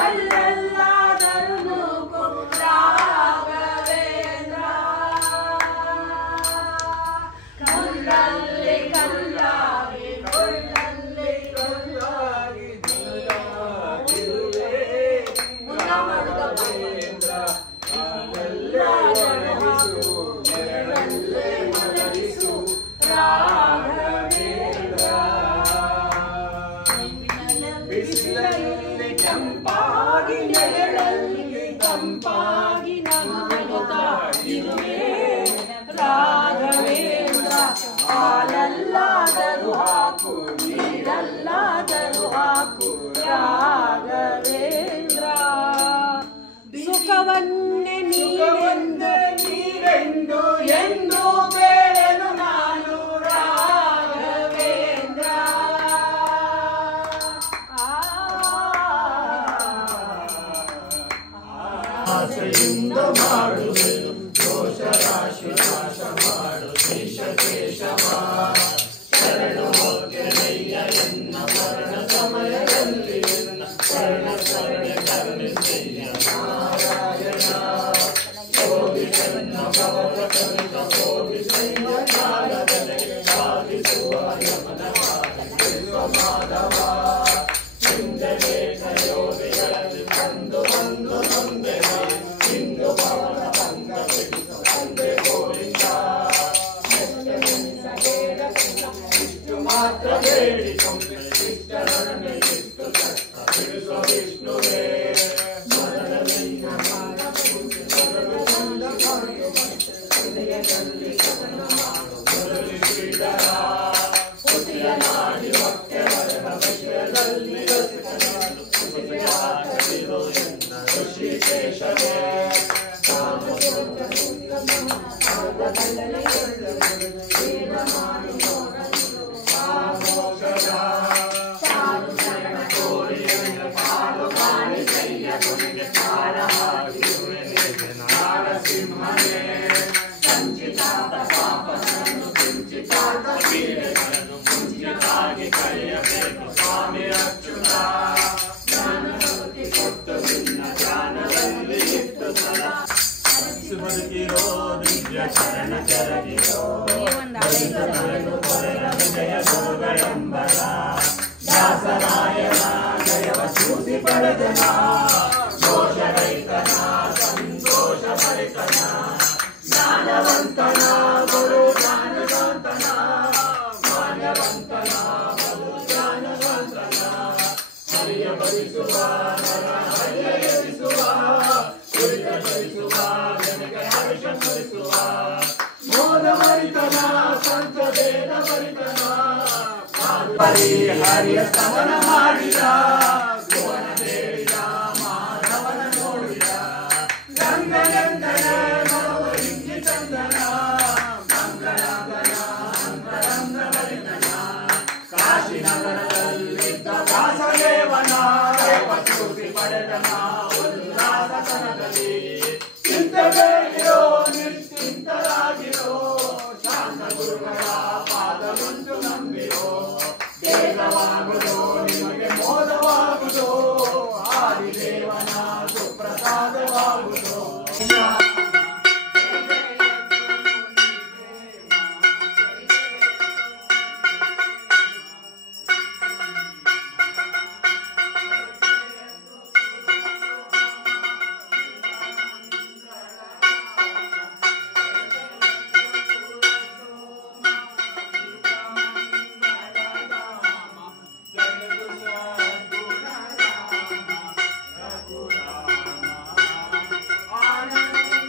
ಕಲ್ಲಲ್ಲಾದರೂ ನೂಕು ರಾಘವೇಂದ್ರ ಕಲ್ಲಲ್ಲಿ ಕಲ್ಲಾಗಿ ಕೊಳ್ಳಲ್ಲಿ ಕೊಳ್ಳಾಗಿ ಮುನ್ನ ಮರುಗ ಮಹೇಂದ್ರ ಬಿಸಿಲಲ್ಲಿ ಕೆಂಪಾಗಿ ನೆರಳಲ್ಲಿ ತಂಪಾಗಿ ನಗುತ್ತಾ ಇರುವೆ ರಾಘವೇಂದ್ರ ಹಾಲಲ್ಲಾದರೂ ಹಾಕು ನೀರಲ್ಲಾದರೂ ಹಾಕು ರಾಘವೇಂದ್ರ ಸುಖವನ್ನೇ ನೀರೆಂದು ಎಂದು ಬೇಳೆನು ನಾನು ರಾಘವೇಂದ್ರ ಆಸೆಯಿಂದ ಮಾಡುವೆನು ದೋಷ ರಾಶಿ ನಾಶ ಮಾಡು ದೇಶ ಕೇಶವ ಶರಣು ಹೋಗ್ತೇನಯ್ಯ ಎನ್ನ ಮರಣ ಸಮಯದಲ್ಲಿ ಎನ್ನ ಶರಣ ಶರಣೆ ಕರುಣಿಸಯ್ಯ ನಾರಾಯಣ ಕೋಟಿ ಜನ್ಮ ಭವದ ಕವಿತ ಕೋಟಿ ಸೈನ್ಯ ಕಾಲದೆಡೆಗೆ ಸಾಗಿಸುವ ಯಮನ ಸಾಗಿಸುವ ಮಾಧವ ಚಿಂತೆಗೆ ಯೋಗಿಗಳಲ್ಲಿ ಬಂದು ಬಂದು ನೊಂದೆನೆ ಇಂದು ಭವನ ಭಂಗ ಬಿಡಿಸು ತಂದೆ ಗೋವಿಂದ ಇಷ್ಟು ಮಾತ್ರ ಬೇಡಿಕೊಂಡೆ ಇಷ್ಟರೊಡನೆ ಇಷ್ಟು ಕಷ್ಟ ಬಿಡಿಸೋ ವಿಷ್ಣುವೇ ಮೊದಲನೆಯ ಹೃದಯದಲ್ಲಿ ಕಥನ ಮಾಡು ಮೊದಲು ಶ್ರೀಧರ ಪುತಿಯ ನಾಡಿ ಹೊಟ್ಟೆ ಬರೆದ ವಿಷಯದಲ್ಲಿ ಋಷಿಕೇಶವೇ ನಾರಸಿಂಹನೇ ಸಂಚಿತಾದ ಪಾಪಗಳನ್ನು ಕಿಂಚಿತಾದ ಪೀಡೆಗಳನ್ನು ಮುಂಚಿತಾಗಿ ಕಳೆಯಬೇಕು ಸ್ವಾಮಿ ಅಚ್ಯುತ ಜ್ಞಾನವೃತ್ತಿ ಕೊಟ್ಟು ನಿನ್ನ ಜ್ಞಾನದಲ್ಲಿ ಇಟ್ಟು ಸದಾ ಬದುಕಿರೋ ದಿವ್ಯ ಶರಣ ಕೆರಗಿರೋ ವಿಜಯ ಗೋಗಯಂಬರ ದಾಸರಾಯನ ಜಯವ ಸೂಸಿ ಪಡೆದನ ದೋಷರಹಿತನ ಸಂತೋಷ ಭರಿತನ ಜ್ಞಾನವಂತನ ಗುರು ಜ್ಞಾನವಂತನ ಮಾನ್ಯವಂತನ ಮಧು ಜ್ಞಾನವಂತನ ಹರಿಯ ಭರಿಸುವ ನರ ಹರಿಯ ಎರಿಸುವ ಕುರಿತ ಧರಿಸುವ ಜನಗೆ ಹರ್ಷ ಭರಿಸುವ ಮೋದ ಭರಿತನ ಸಂತದೇನ ಭರಿತನ ಹರಿಯ ಸ್ತವನ ಮಾಡಿದ ಭುವನ ದೇವಿದ ಮಾಧವನ ನೋಡಿದ ಗಂಗನೆಂದರೆ ಮನವರಿಂಗಿ ಚಂದನ ಮಂಗಳಾಂಗನ ಅಂತರಂಗ ಭರಿತನ ಕಾಶಿನಗರದಲ್ಲಿದ್ದ ವಾಸದೇವನ ದೇವಸೂಸಿ ಪಡೆದನ ಉಲ್ಲಾಸತನದಲ್ಲಿ ಚಿಂತೆಬೇಡಿರೋ ನಿಶ್ಚಿಂತರಾಗಿರೋ ಶಾಂತ ಗುರುಗಳ ಪಾದವಂತು ನಂಬಿರೋ ದೇವವಾಗುವುದು ನಿಮಗೆ ಮೋದವಾಗುವುದು ಆದಿದೇವನ ಸುಪ್ರಸಾದವಾಗುವುದು ಆನಂದ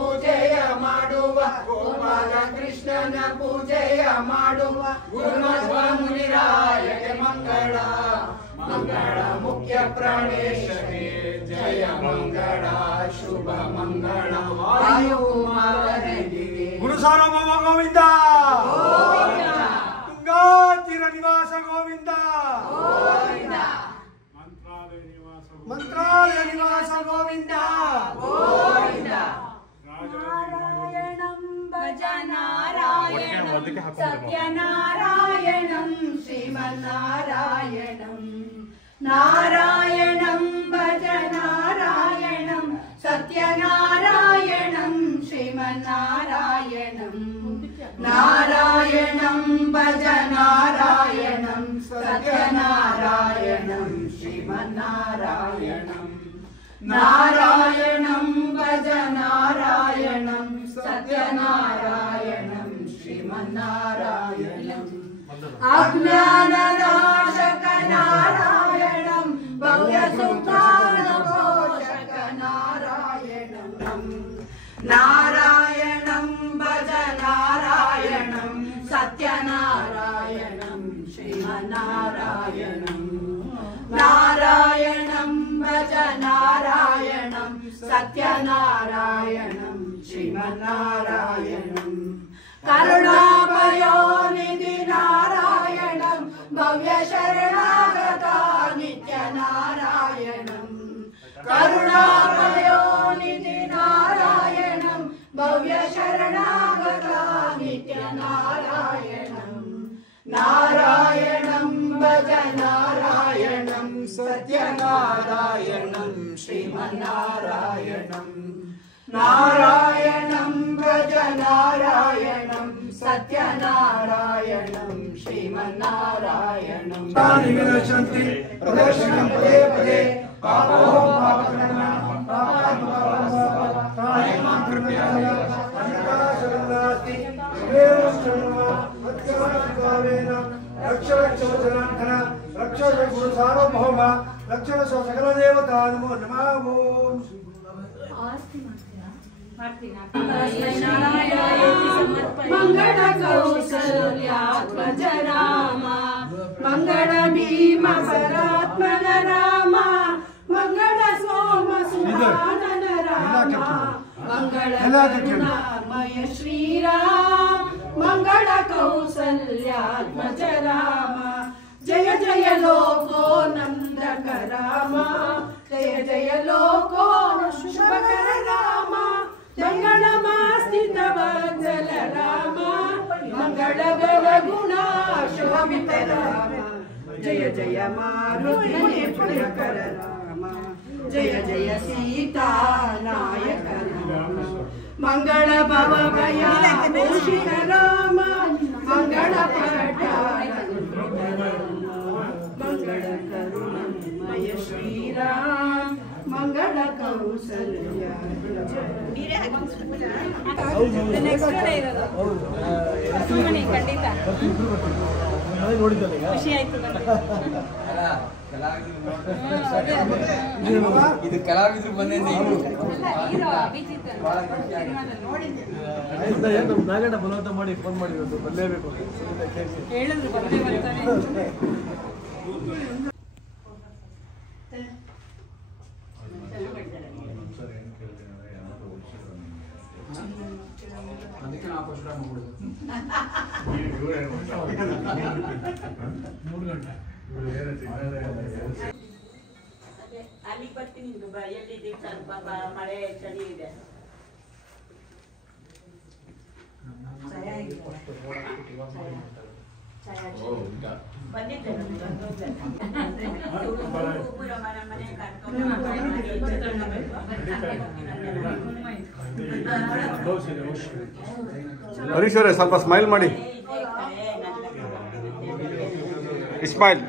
ಪೂಜೆಯ ಮಾಡುವ ಗೋಪಾಲ ಕೃಷ್ಣನ ಪೂಜೆಯ ಮಾಡುವ ಗುರುಮಧ್ವ ಮುನಿರಾಯಗೆ ಮಂಗಳ ಮಂಗಳ ಮುಖ್ಯ ಪ್ರಾಣೇಶನೇ ಜಯ ಮಂಗಳ ಶುಭ ಮಂಗಳ ವಾಯು ಗುರು ಸಾರ್ವಭೌಮ ಗೋವಿಂದ ತುಂಗಾತೀರ ನಿವಾಸ ಗೋವಿಂದ ಮಂತ್ರಾಲಯ ನಿವಾಸ ಗೋವಿಂದ ನಾರಾಯಣಂ ಭಜ ನಾರಾಯಣಂ ಸತ್ಯನಾರಾಯಣಂ ಶ್ರೀಮನ್ನಾರಾಯಣಂ ನಾರಾಯಣಂ ಭಜ ನಾರಾಯಣಂ ಸತ್ಯನಾರಾಯಣಂ ಶ್ರೀಮನ್ನಾರಾಯಣಂ ನಾರಾಯಣಂ ಭಜ ನಾರಾಯಣಂ ಸತ್ಯನಾರಾಯಣಂ ಶ್ರೀಮನ್ನಾರಾಯಣಂ ನಾರಾಯಣಂ ಭಜ ನಾರಾಯಣಂ ಸತ್ಯನಾರಾಯಣಂ ಶ್ರೀಮನ್ನಾರಾಯಣಂ ಅಜ್ಞಾನನಾಶಕ ನಾರಾಯಣಂ ಭವ್ಯ ಸುಖಾನುಘೋಷಕ ನಾರಾಯಣಂ ನಾರಾಯಣಂ ಭಜ ನಾರಾಯಣಂ ಸತ್ಯನಾರಾಯಣಂ ಶ್ರೀಮನ್ನಾರಾಯಣಂ ನಾರಾಯಣಂ ಭಜ ನಾರಾಯಣಂ ಸತ್ಯನಾರಾಯಣಂ ಶ್ರೀಮನ್ನಾರಾಯಣಂ ಕರುಣಾಭಯೋನಿಧಿ ನಾರಾಯಣಂ ಭವ್ಯ ಶರಣಾಗತ ನಿತ್ಯ ನಾರಾಯಣಂ ಕರುಣಾಭಯೋನಿಧಿ ನಾರಾಯಣಂ ಭವ್ಯ ಶರಣಾಗತ ನಿತ್ಯ ನಾರಾಯಣಂ ನಾರಾಯಣಂ ಭಜ ನಾರಾಯಣಂ ಸತ್ಯನಾರಾಯಣಂ ಶ್ರೀಮನ್ನಾರಾಯಣಂ ನಾರಾಯಣಂ ಭಜ ನಾರಾಯಣಂ ಸತ್ಯನಾರಾಯಣಂ ಶ್ರೀಮನ್ನಾರಾಯಣಂ ವಿನಶಂತಿ ಪ್ರದರ್ಶನಂ ಪದೇ ಪದೇ ಪಾಪೋಹಂ ಪಾಪಕರ್ಮ ಪಾಪಾತ್ಮಕರ್ಮ ಕೃಪಯಾಯ ಅನುಗ್ರಹಶರಣಾಸ್ತಿ ವೇದ ರಕ್ಷ ರಕ್ಷ ಜನಾರ್ದನ ರಕ್ಷ ಗುರು ಸಾರ್ವಭೌಮ ರಕ್ಷಣ ಸಕಲ ದೇವತಾ ನಮೋ ನಮಃ ಓಂ ಮಂಗಳ ಕೌಸಲ್ಯಾತ್ಮಜ ರಾಮ ಮಂಗಳ ಭೀಮ ಪರಾತ್ಮನ ರಾಮ ಮಂಗಳ ಸೋಮ ಸುಧಾನನ ರಾಮ ಮಂಗಳ ಕರುಣಾಮಯ ಶ್ರೀರಾಮ ಮಂಗಳ ಕೌಸಲ್ಯಾತ್ಮಜ ರಾಮ ಜಯ ಜಯ ಲೋಕೋ ನಂದಕ ರಾಮ ಜಯ ಜಯ ಲೋಕೋ ಶುಭಕರ ರಾಮ ಮಂಗಳಮಾಸ್ಥಿತ ವತ್ಸಲ ರಾಮ ಮಂಗಳ ಗುಣ ಶೋಭಿತ ರಾಮ ಜಯ ಜಯ ಮಾರುತಿ ಪ್ರಿಯಕರ ರಾಮ ಜಯ ಜಯ ಸೀತಾ ನಾಯಕ ರಾಮ ಮಂಗಳ ಭವ ಭಯ ಭೂಷಿತ ರಾಮ ಮಂಗಳ ಪಟ್ಟಾಯ ಮಂಗಳ ಕರುಣಾಮಯ ಶ್ರೀರಾಮ ಮಂಗಳ ಕೌಸಲ್ಯ ಖುಷಿ ಆಯ್ತು ಇದು ಕಲಾವಿದ್ರು ಬಂದಿದ್ದೆ ನಾಗಣ್ಣ ಬಲವಂತ ಮಾಡಿ ಫೋನ್ ಮಾಡಿ ಬರಲೇಬೇಕು ಹೇಳಿದ್ರು ಬಂದೇ ಬರ್ತಾನೆ. ಅದಕ್ಕೆ ನಾವು ಫಸ್ಟ್ ಮಾಡ್ಬಿಡುದು ಅಲ್ಲಿ ಬರ್ತೀನಿ ಎಲ್ಲಿದ್ದೀವಿ ಸ್ವಲ್ಪ ಮಳೆ ಚಳಿ ಇದೆ ಬಂದಿದ್ದೆ ಮನೆ ಹರೀಶ್ ಅವರೇ ಸ್ವಲ್ಪ ಸ್ಮೈಲ್ ಮಾಡಿ. ಇಸ್ಮಾಯಿಲ್